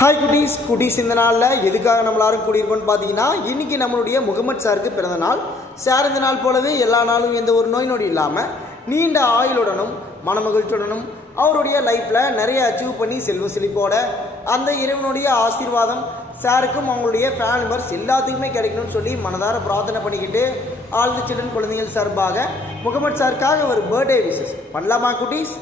Hi குட்டீஸ் இந்த நாளில் எதுக்காக நம்மளாரும் கூடியிருக்கோன்னு பார்த்தீங்கன்னா இன்றைக்கி நம்மளுடைய முகமது சாருக்கு பிறந்த நாள். சார் இந்த நாள் போலவே எல்லா நாளும் எந்த ஒரு நோய் நொடி இல்லாமல் நீண்ட ஆயுளுடனும் மனமகிழ்ச்சியுடனும் அவருடைய லைஃப்பில் நிறைய அச்சீவ் பண்ணி செல்வ செழிப்போட அந்த இறைவனுடைய ஆசீர்வாதம் சாருக்கும் அவங்களுடைய ஃபேமிலி மெம்பர்ஸ் எல்லாத்துக்குமே கிடைக்கணும்னு சொல்லி மனதார பிரார்த்தனை பண்ணிக்கிட்டு ஆல் தி சில்ட்ரன் குழந்தைகள் சார்பாக முகமது சாருக்காக ஒரு பர்த்டே விஷஸ் பண்ணலாமா குட்டீஸ்?